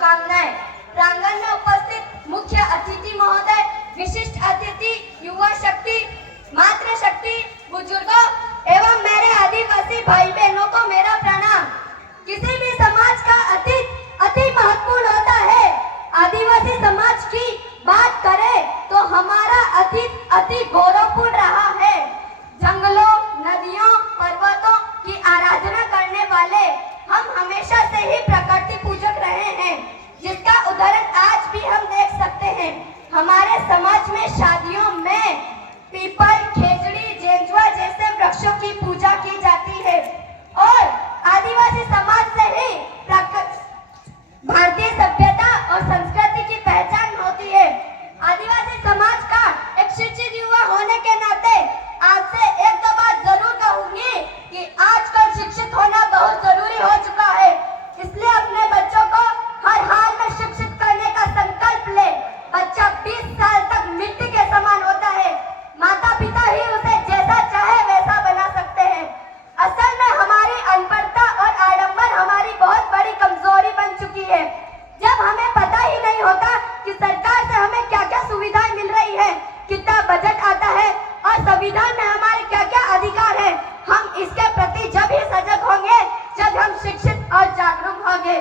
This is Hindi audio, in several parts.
शुभकामनाएं। प्रांगण में उपस्थित मुख्य अतिथि महोदय, विशिष्ट अतिथि, युवा शक्ति, मातृशक्ति, बुजुर्गों एवं मेरे आदिवासी भाई बहनों को मेरा प्रणाम। किसी भी समाज का अतीत अति महत्वपूर्ण होता है। आदिवासी समाज की बात करें तो हमारा अतीत अति गौरवपूर्ण रहा है। जंगलों, नदियों, पर्वतों की आराधना करने वाले हम हमेशा से ही प्रकृति पूजक रहे हैं, जिसका उदाहरण आज भी हम देख सकते हैं। हमारे समाज में शादियों में पीपल, खेजड़ी, जेंजुआ जैसे वृक्षों की पूजा की जाती है और आदिवासी समाज से ही भारतीय सभ्यता और संस्कृति की पहचान होती है। आदिवासी समाज का एक शिक्षित युवा होने के नाते आपसे एक दो बात जरूर कहूंगी कि आजकल शिक्षित होना बहुत जरूरी हो चुका है। इसलिए अपने बच्चों को हर हाल में शिक्षित करने का संकल्प ले। बच्चा 20 साल तक मिट्टी के समान होता है। माता पिता ही उसे जैसा चाहे वैसा बना सकते हैं। असल में हमारी अनपढ़ता और आडंबर हमारी बहुत बड़ी कमजोरी बन चुकी है। जब हमें पता ही नहीं होता कि सरकार से हमें क्या क्या सुविधाएं मिल रही है, कितना बजट आता है और संविधान में हमारे क्या क्या अधिकार है, हम इसके प्रति जब ही सजग होंगे जब हम शिक्षित और जागरूक होंगे।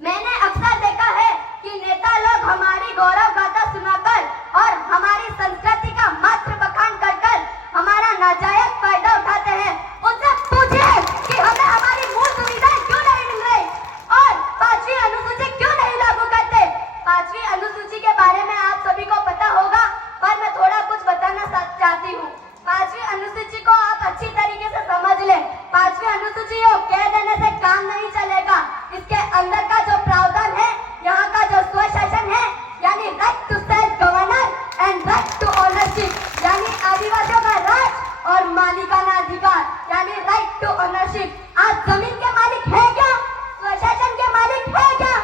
मैंने अक्सर देखा है कि नेता लोग हमारी गौरव गाथा सुनाकर और हमारी संस्कृति का मात्र बखान कर हमारा नाजायज फायदा उठाते हैं। उनसे पूछिए कि हमें हमारी मूल सुविधाएं क्यों नहीं मिल रही और 5वीं अनुसूची क्यों नहीं लागू करते। 5वीं अनुसूची के बारे में आप सभी को पता होगा, पर मैं थोड़ा कुछ बताना चाहती हूँ। 5वीं अनुसूची को आप अच्छी तरीके से समझ लें। 5वीं अनुसूची को कह देने से काम नहीं चलेगा। इसके अंदर का जो प्रावधान है, यहाँ का जो स्वशासन है, यानी right to self governor and right to ownership, यानी आदिवासियों का राज और मालिकाना अधिकार, यानी राइट टू ओनरशिप। आज जमीन के मालिक है क्या? स्वशासन के मालिक है क्या?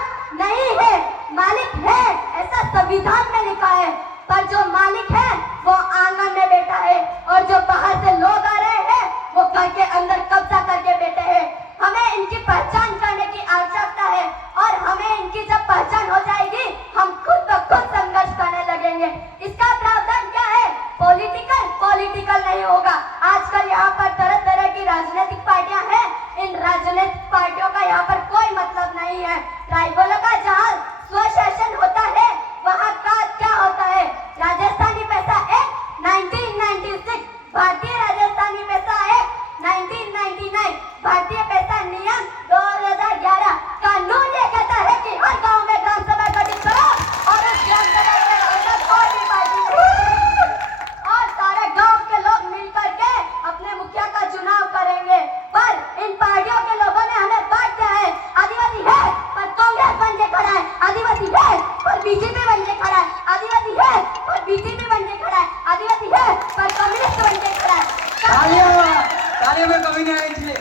नहीं है। मालिक है ऐसा संविधान में लिखा है, पर जो मालिक है वो आंगन में बैठा है और जो बाहर से लोग आ रहे हैं वो घर के अंदर कब्जा करके बैठे हैं। हमें इनकी पहचान करने की आवश्यकता है और हमें इनकी जब पहचान हो जाएगी हम खुद ब खुद संघर्ष करने लगेंगे। इसका प्रावधान क्या है? पॉलिटिकल नहीं होगा। आजकल यहाँ पर तरह तरह की राजनीतिक पार्टियां हैं। इन राजनीतिक पार्टियों का यहाँ पर कोई मतलब नहीं है। ट्राइबलों का जहाँ स्वशासन होता है वहाँ का क्या होता है? राजस्थानी पैसा एक्ट 1996, भारतीय राजस्थानी पैसा एक्ट 1999, भारतीय पैसा नियम 2011। कानून ये कहता है कि हर गांव में ग्राम सभा गठित करो और उस ग्राम सभा के अंदर कोई भी पार्टी और सारे गांव के लोग मिल करके अपने मुखिया का चुनाव करेंगे। पर इन पार्टियों के लोगों ने हमें बांट दिया है। आदिवासी है पर कांग्रेस बन के खड़ा है, आदिवासी है पर बीजेपी बन के खड़ा है, आदिवासी है पर बीजेपी बन के खड़ा है, आदिवासी है पर कम्युनिस्ट बन के खड़ा है। तालियों में कमी नहीं आई थी।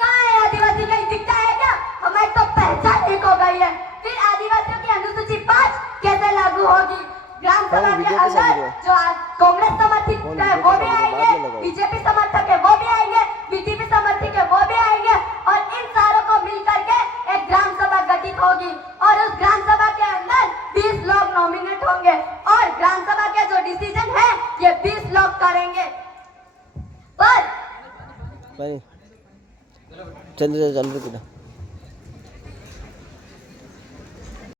कहाँ है आदिवासी? कहीं दिखता है क्या? हमारी तो पहचान एक हो गई है। फिर आदिवासियों की अनुसूची 5 कैसे लागू होगी? ग्राम सभा के अंदर जो कांग्रेस समर्थित है वो भी आएंगे, बीजेपी समर्थक है वो भी आएंगे, बीजेपी समर्थक है वो भी आएंगे और इन सारों को मिल करके एक ग्राम सभा गठित होगी और उस ग्राम सभा के अंदर 20 लोग नॉमिनेट होंगे और ग्राम सभा के जो डिसीजन है ये 20 लोग करेंगे। पर चल